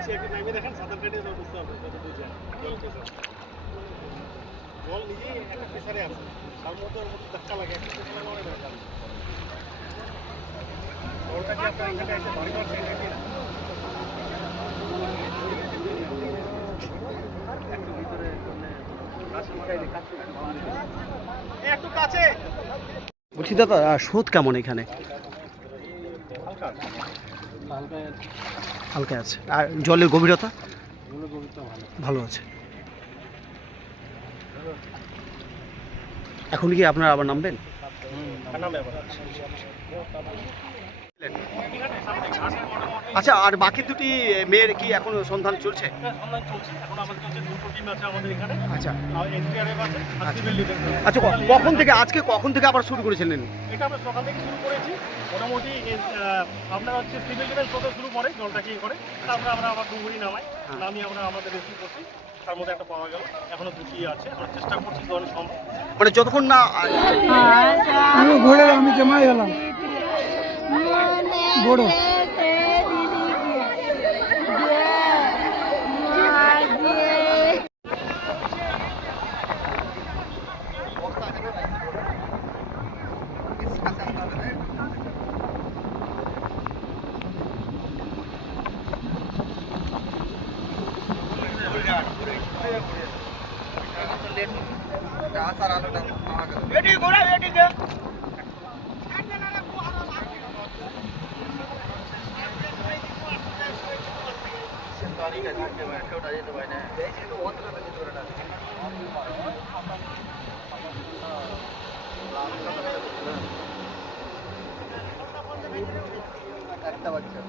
দেখেন সাঁতার কাটিয়ে বুঝতে হবে যতদূর যায় জল নিজেই একটা প্রেসারে আছে তার মধ্যে ওর মধ্যে ধাক্কা লাগে একটা প্রেসারে মনে না যাবে জলটা কি আপনার এখানে এসে বাড়ি করছে নাকি একটু ভিতরে একটু কাছে বলছি দাদা স্রোত কেমন এখানে? হালকা আছে। আর জলের গভীরতা ভালো আছে। এখন কি আপনারা আবার নামবেন? আচ্ছা, আর বাকি দুটি মেয়ের কি এখনো সন্ধান চলছে? আচ্ছা আচ্ছা, কখন থেকে আজকে কখন থেকে আবার শুরু করেছিলেন? এটা আমরা সকাল থেকে শুরু করেছি মোটামুটি আপনার হচ্ছে সিভিল ডিফেন্স প্রথম শুরু করে জলটাকে করে তারপরে আমরা আবার ডুবুরি নামাই নামিয়ে আমরা আমাদের রেসিভ করছি তার মধ্যে একটা পাওয়া গেল এখনো দুটি আছে আমরা চেষ্টা করছি যখন সম্ভব মানে যতক্ষণ না আমি ঘোড়ে আমি জমাই হলাম বড় একটা বাচ্চা